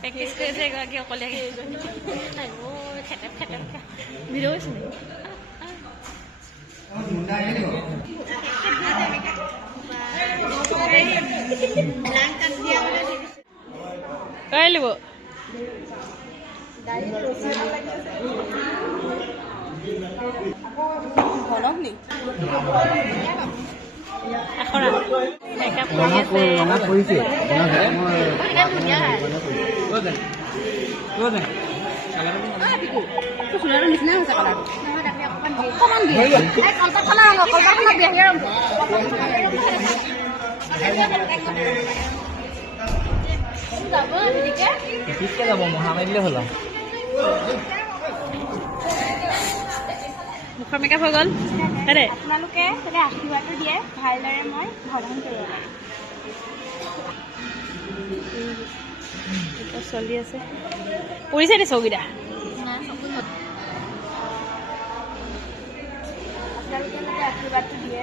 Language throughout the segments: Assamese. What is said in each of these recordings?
প্ৰেক্টিচ কৰিছে এগৰাকী অকলে ভিডিঅ' হৈছে নেকি কৰি লিব মেকআপ কৰি যাব মহামাৰীলে হ'ল মুখৰ মেকআপ হৈ গ'ল আপোনালোকে আশীৰ্বাদটো দিয়ে ভালদৰে মই ভ্ৰমণ কৰিব পাৰিম চলি আছে পৰিছে নি চৌকিটা আপোনালোকে আশীৰ্বাদটো দিয়ে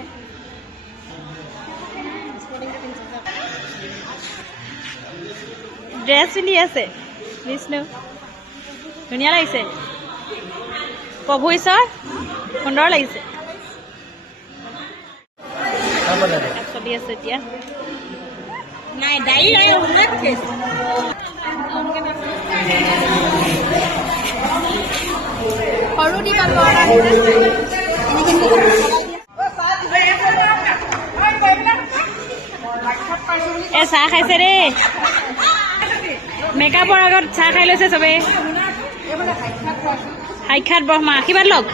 ড্ৰেছ পিন্ধি আছে বিষ্ণু ধুনীয়া লাগিছে প্ৰভু ঈশ্বৰ সুন্দৰ লাগিছে চলি আছে এতিয়া নাই ডাইৰী সৰু দিবা এ চাহ খাইছে দেই মেকআপৰ আগত চাহ খাই লৈছে চবেই সাক্ষাৎ ব্ৰহ্মা আশীৰ্বাদ লওক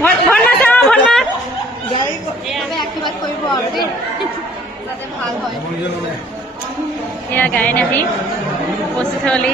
ভন্মা চাওঁ ভন্মা আশীৰ্বাদ কৰিব আৰু দেই যাতে ভাল হয় এয়া গায়ন আহি উপস্থিত হ'লি